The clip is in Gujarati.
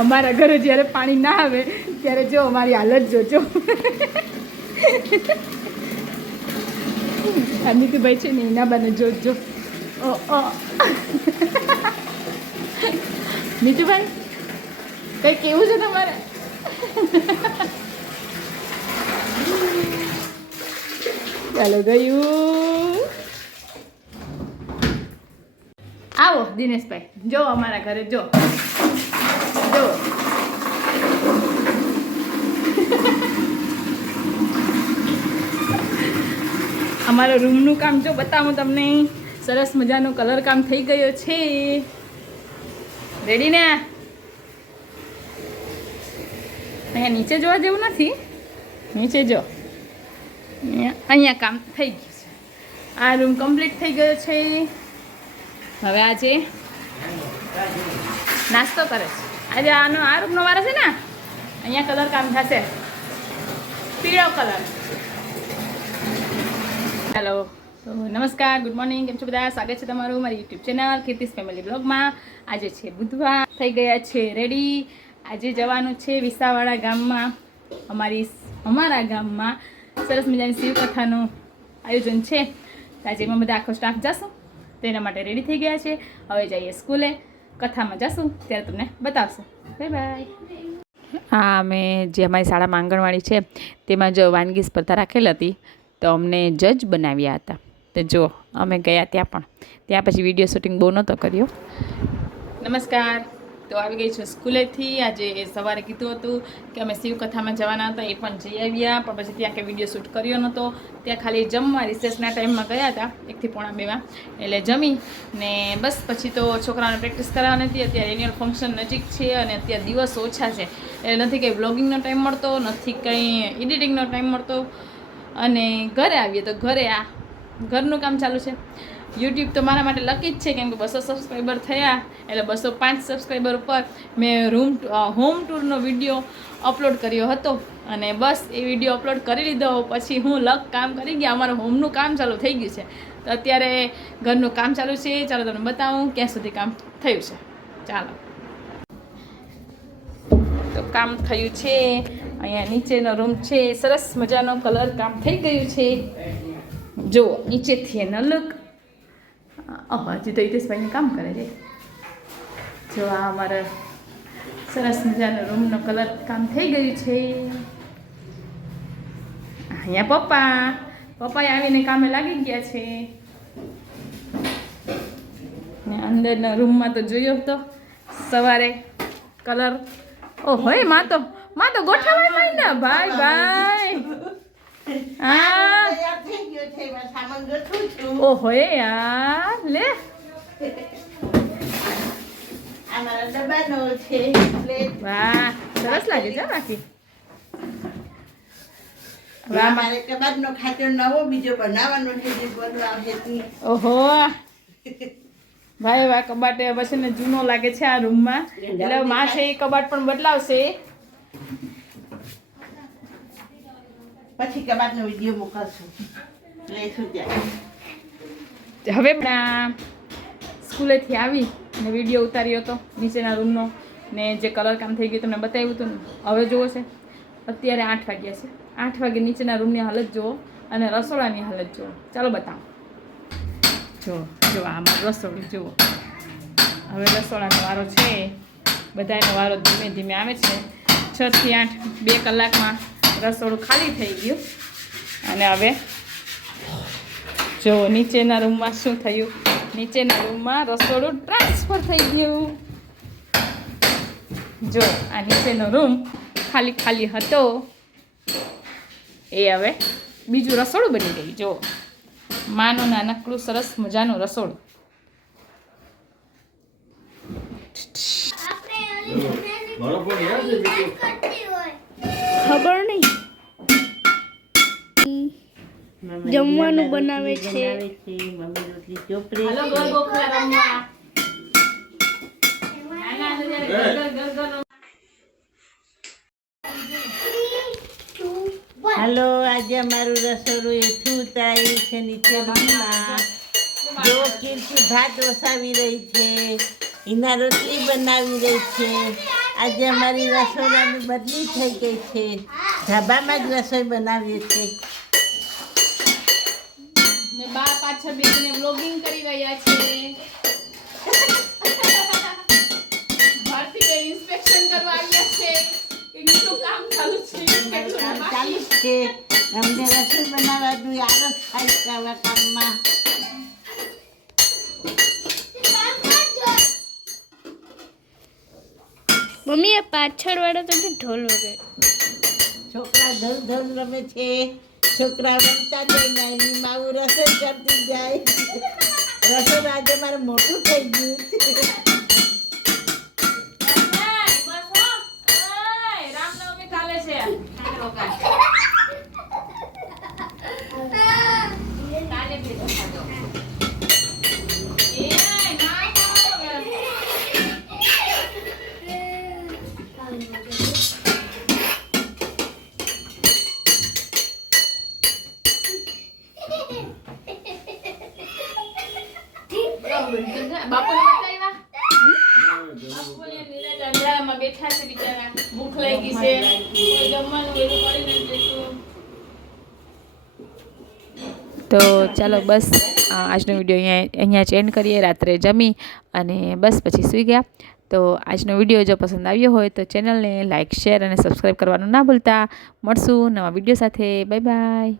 અમારા ઘરે જ્યારે પાણી ના આવે ત્યારે જો અમારી હાલત જોજો. આ નીતુભાઈ છે ને એના બને જોજો. નીતુભાઈ કંઈ કેવું છે તમારે? ચાલો ગયું. આવો દિનેશભાઈ, જો અમારા ઘરે જો જો અમારો રૂમનું કામ જો બતાવું તમને. સરસ મજાનો કલર કામ થઈ ગયો છે. રેડી ને? અહીંયા નીચે જોવા જેવું નથી. નીચે જો, અહીંયા કામ થઈ ગયું છે. આ રૂમ કમ્પ્લીટ થઈ ગયો છે. હવે આજે નાસ્તો કરે છે. આજે આ રૂમનો વારો છે ને. અહીંયા કલર કામ થશે, પીળો કલર. હેલો, તો નમસ્કાર, ગુડ મોર્નિંગ. કેમ છો બધા? સ્વાગત છે તમારું મારી યુટ્યુબ ચેનલ કીર્તિસ ફેમિલી બ્લોગમાં. આજે છે બુધવાર, થઈ ગયા છે રેડી. આજે જવાનું છે વિસાવાડા ગામમાં. અમારા ગામમાં સરસ મજાની શિવકથાનું આયોજન છે. આજે એમાં બધા આખો સ્ટાફ જશું, તેના માટે રેડી થઈ ગયા છે. હવે જઈએ સ્કૂલે, કથામાં જશું ત્યારે તમને બતાવશું. Bye bye. હા, અમે જે અમારી શાળામાં આંગણવાડી છે તેમાં જો વાનગી સ્પર્ધા રાખેલ હતી, તો અમને જજ બનાવ્યા હતા. તો જો અમે ગયા ત્યાં પછી વિડીયો શૂટિંગ બહુ નહોતો કર્યો. નમસ્કાર. તો આવી ગઈ છું સ્કૂલેથી. આજે સવારે કીધું હતું કે અમે શિવકથામાં જવાના હતા, એ પણ જઈ આવ્યા. પણ પછી ત્યાં કંઈ વિડીયો શૂટ કર્યો નહોતો. ત્યાં ખાલી જમવા રિસેસના ટાઈમમાં ગયા હતા, 1 થી પોણા 2માં. એટલે જમી ને બસ પછી તો છોકરાઓને પ્રેક્ટિસ કરાવવાની હતી. અત્યારે એન્યુઅલ ફંક્શન નજીક છે અને અત્યારે દિવસ ઓછા છે, એટલે નથી કંઈ બ્લોગિંગનો ટાઈમ મળતો, નથી કંઈ એડિટિંગનો ટાઈમ મળતો. અને ઘરે આવીએ તો ઘરે આ ઘરનું કામ ચાલુ છે. યુટ્યુબ તો મારા માટે લકી જ છે, કેમ કે 200 સબસ્ક્રાઈબર થયા એટલે 205 સબસ્ક્રાઈબર ઉપર મેં હોમ ટૂરનો વિડીયો અપલોડ કર્યો હતો. અને બસ એ વિડીયો અપલોડ કરી લીધો પછી હું કામ કરી ગયા. અમારું હોમનું કામ ચાલુ થઈ ગયું છે. તો અત્યારે ઘરનું કામ ચાલુ છે. ચાલો તમને બતાવું ક્યાં સુધી કામ થયું છે. ચાલો, તો કામ થયું છે. અહીંયા નીચેનો રૂમ છે, સરસ મજાનો કલર કામ થઈ ગયું છે. જો નીચેથી એનો લુક. હજી તો હિતેશભાઈને કામ કરે છે. જો આ અમારા સરસ મજાનો રૂમનો કલર કામ થઈ ગયું છે. અહીંયા પપ્પાએ આવીને કામે લાગી ગયા છે. ને અંદરના રૂમમાં તો જોયો તો સવારે કલર. ઓહો, માં તો ગોઠવાય ને ભાઈ. હા, ઓહો યાર, લે વાહ, સરસ લાગે છે. બાકી મારે કબાબનો ખાતો નવો બીજો બનાવવાનો છે, જે બનાવશે. ઓહો ભાઈ, વાહ, કબાટ પછી ને જૂનો લાગે છે આ રૂમમાં. એટલે માં છે એ કબાટ પણ બદલાવશે. પછી કબાબનો વિડીયો મોકલશું, લઈશું ત્યાં. હવે સ્કૂલેથી આવી ને વિડીયો ઉતાર્યો હતો નીચેના રૂમનો, ને જે કલર કામ થઈ ગયું તમને બતાવ્યું હતું ને. હવે જુઓ છે અત્યારે 8 વાગ્યા છે. 8 વાગે નીચેના રૂમની હાલત જુઓ અને રસોડાની હાલત જુઓ. ચાલો બતાવો. જો આમાં રસોડું જુઓ. હવે રસોડાનો વારો છે. બધાનો વારો ધીમે ધીમે આવે છે. 6 થી 8 2 કલાકમાં રસોડું ખાલી થઈ ગયું. અને હવે જો નીચેના રૂમમાં શું થયું. નીચેના રૂમમાં રસોડું ટ્રાન્સફર થઈ ગયું. જો આ નીચેનો રૂમ ખાલી હતો, એ હવે બીજું રસોડું બની ગયું. જો માનું નાનકડું સરસ મજાનું રસોડું. ખબર નહીં, જમવાનું બનાવે છે. મમ્મી રોટલી ચોપડી. હાલો, આજે અમારું રસોડું એઠું ઉતાર્યું છે નીચે રૂમમાં. જો કીર્તિ ભાત વસાવી રહી છે, ઈના રોટલી બનાવી રહી છે. આજે અમારી રસોડાની બદલી થઈ ગઈ છે. ધાબામાં જ રસોઈ બનાવીએ છીએ. ને બા પાછળ બેસીને વ્લોગિંગ કરી રહ્યા છે. ભારતી ઇન્સ્પેક્શન કરવા આવ્યા છે કે કેટલું કામ ચાલુ છે, કેટલું કામ બાકી ચાલુ જ છે. અમને રસોઈ બનાવવાનું આળસ થાય છે આવા કામમાં. મમ્મી આ પાછળ વાળો તો છે ઢોલ વગર. છોકરા ધોલ ધોલ રમે છે. છોકરા રમતા જાય ને એની માવું રસોઈ કરતી જાય. રસોઈ આજે મારે મોટું થઈ ગયું છે. રામનવમી કાલે છે. કાલે ભેગો ખાધો. એ ના ખાઓ. બાપુને બતાવ્યા? બાપુને નીરજ અંધારામાં બેઠા છે બિચારા. ભૂખ લાગી છે. કોઈ જમવાનું વેલું કરી નથી દેતું. તો ચાલો બસ આજનો વિડીયો અહીંયા જ એન્ડ કરીએ. રાત્રે જમી અને બસ પછી સૂઈ ગયા. તો આજનો વિડીયો જો પસંદ આવ્યો હોય તો ચેનલને લાઇક, શેર અને સબસ્ક્રાઈબ કરવાનું ના ભૂલતા. મળશું નવા વિડીયો સાથે. Bye bye.